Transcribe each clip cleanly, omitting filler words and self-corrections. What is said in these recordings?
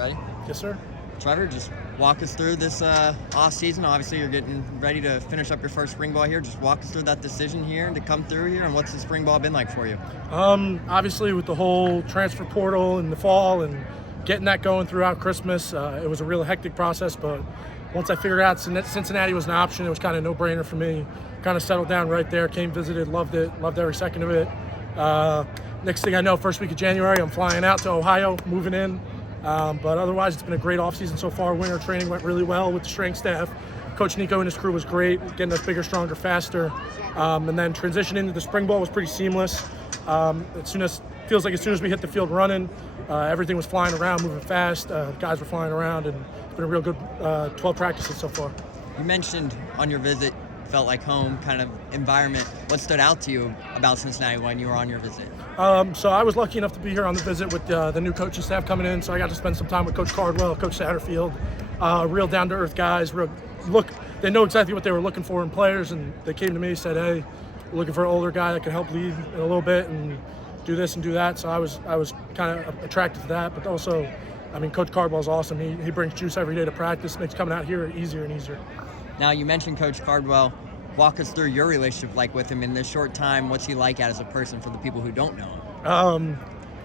Ready? Yes, sir. Trevor, just walk us through this off season. Obviously, you're getting ready to finish up your first spring ball here. Just walk us through that decision here to come through here, and what's the spring ball been like for you? Obviously, with the whole transfer portal in the fall and getting that going throughout Christmas, it was a real hectic process. But once I figured out Cincinnati was an option, it was kind of a no-brainer for me. Kind of settled down right there. Came, visited, loved it, loved every second of it. Next thing I know, first week of January, I'm flying out to Ohio, moving in. But otherwise, it's been a great offseason so far. Winter training went really well with the strength staff. Coach Nico and his crew was great, getting us bigger, stronger, faster. And then transitioning into the spring ball was pretty seamless. Feels like as soon as we hit the field running, everything was flying around, moving fast. Guys were flying around, and it's been a real good 12 practices so far. You mentioned on your visit, felt like home kind of environment. What stood out to you about Cincinnati when you were on your visit? So I was lucky enough to be here on the visit with the new coaching staff coming in. So I got to spend some time with Coach Cardwell, Coach Satterfield, real down-to-earth guys. They know exactly what they were looking for in players, and they came to me and said, "Hey, we're looking for an older guy that can help lead in a little bit and do this and do that." So I was kind of attracted to that, but also, I mean, Coach Cardwell's awesome. He brings juice every day to practice, makes coming out here easier and easier. Now, you mentioned Coach Cardwell. Walk us through your relationship like with him in this short time. What's he like as a person for the people who don't know him?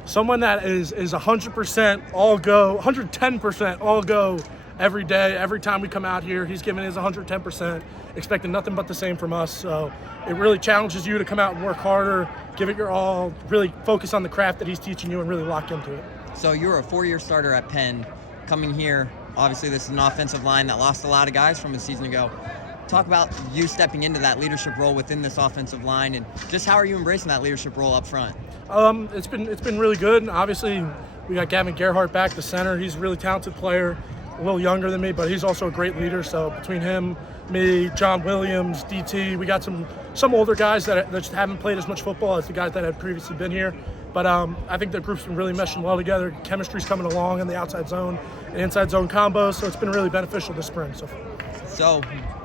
Someone that is 100% all go, 110% all go every day. Every time we come out here, he's giving his 110%, expecting nothing but the same from us. So it really challenges you to come out and work harder, give it your all, really focus on the craft that he's teaching you and really lock into it. So you're a 4-year starter at Penn. Coming here, obviously this is an offensive line that lost a lot of guys from a season ago. Talk about you stepping into that leadership role within this offensive line, and just how are you embracing that leadership role up front? It's been really good. Obviously, we got Gavin Gerhardt back, the center. He's a really talented player, a little younger than me, but he's also a great leader. So between him, me, John Williams, DT, we got some older guys that just haven't played as much football as the guys that had previously been here. But I think the group's been really meshing well together. Chemistry's coming along in the outside zone and inside zone combos, so it's been really beneficial this spring. So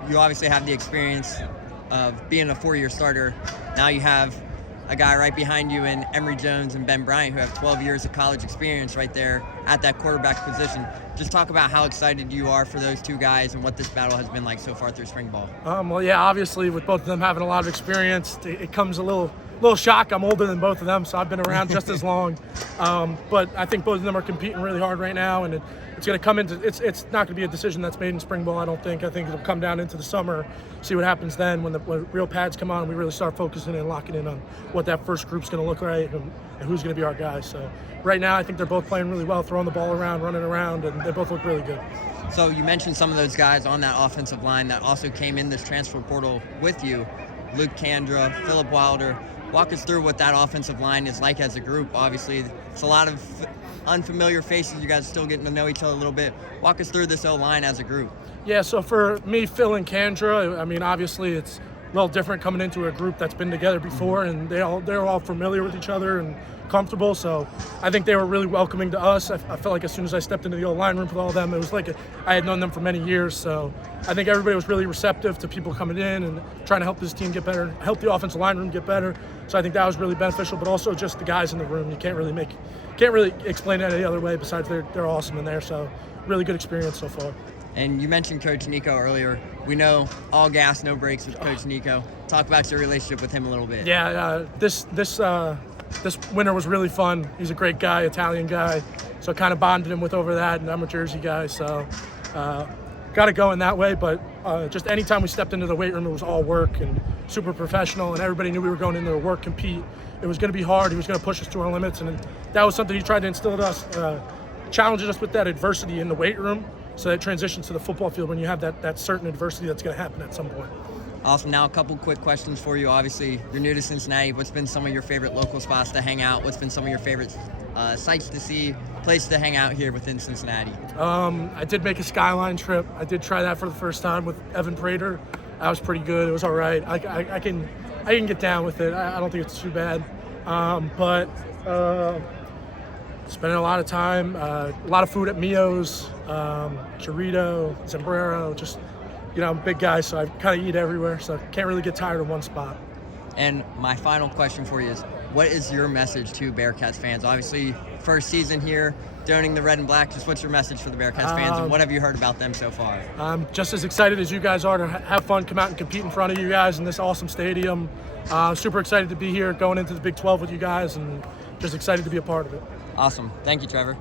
you obviously have the experience of being a 4-year starter. Now you have a guy right behind you in Emory Jones and Ben Bryant who have 12 years of college experience right there at that quarterback position. Just talk about how excited you are for those two guys and what this battle has been like so far through spring ball. Well, yeah, obviously with both of them having a lot of experience, it comes a little shock. I'm older than both of them, so I've been around just as long. But I think both of them are competing really hard right now, and it's going to come into it's not going to be a decision that's made in spring ball. I don't think. I think it'll come down into the summer, see what happens then when real pads come on. We really start focusing and locking in on what that first group's going to look like and who's going to be our guys. So right now, I think they're both playing really well, throwing the ball around, running around, and they both look really good. So you mentioned some of those guys on that offensive line that also came in this transfer portal with you, Luke Kandra, Philip Wilder. Walk us through what that offensive line is like as a group. Obviously, it's a lot of unfamiliar faces. You guys are still getting to know each other a little bit. Walk us through this O-line as a group. Yeah, so for me, Phil and Kandra, I mean, obviously it's a little different coming into a group that's been together before, and they're all familiar with each other and comfortable. So I think they were really welcoming to us. I felt like as soon as I stepped into the O-line room with all of them, it was like I had known them for many years. So I think everybody was really receptive to people coming in and trying to help this team get better, help the offensive line room get better. So I think that was really beneficial, but also just the guys in the room. You can't really explain it any other way besides they're awesome in there. So really good experience so far. And you mentioned Coach Nico earlier. We know all gas, no brakes with Coach Nico. Talk about your relationship with him a little bit. Yeah, this winter was really fun. He's a great guy, Italian guy. So kind of bonded him with over that, and I'm a Jersey guy. So got it going that way. But just anytime we stepped into the weight room, it was all work and super professional, and everybody knew we were going in there to work, compete. It was going to be hard. He was going to push us to our limits, and that was something he tried to instill in us, challenging us with that adversity in the weight room, so that transitions to the football field when you have that certain adversity that's going to happen at some point. Awesome. Now a couple quick questions for you. Obviously, you're new to Cincinnati. What's been some of your favorite local spots to hang out? What's been some of your favorite sights to see, places to hang out here within Cincinnati? I did make a Skyline trip. I did try that for the first time with Evan Prater. That was pretty good. It was all right. I can get down with it. I don't think it's too bad. But spending a lot of time, a lot of food at Mio's, Chorito, Sombrero, just, you know, I'm a big guy, so I kind of eat everywhere, so I can't really get tired of one spot. And my final question for you is, what is your message to Bearcats fans? Obviously, first season here, donning the red and black. Just what's your message for the Bearcats fans, and what have you heard about them so far? I'm just as excited as you guys are to have fun, come out and compete in front of you guys in this awesome stadium. Super excited to be here going into the Big 12 with you guys, and just excited to be a part of it. Awesome. Thank you, Trevor.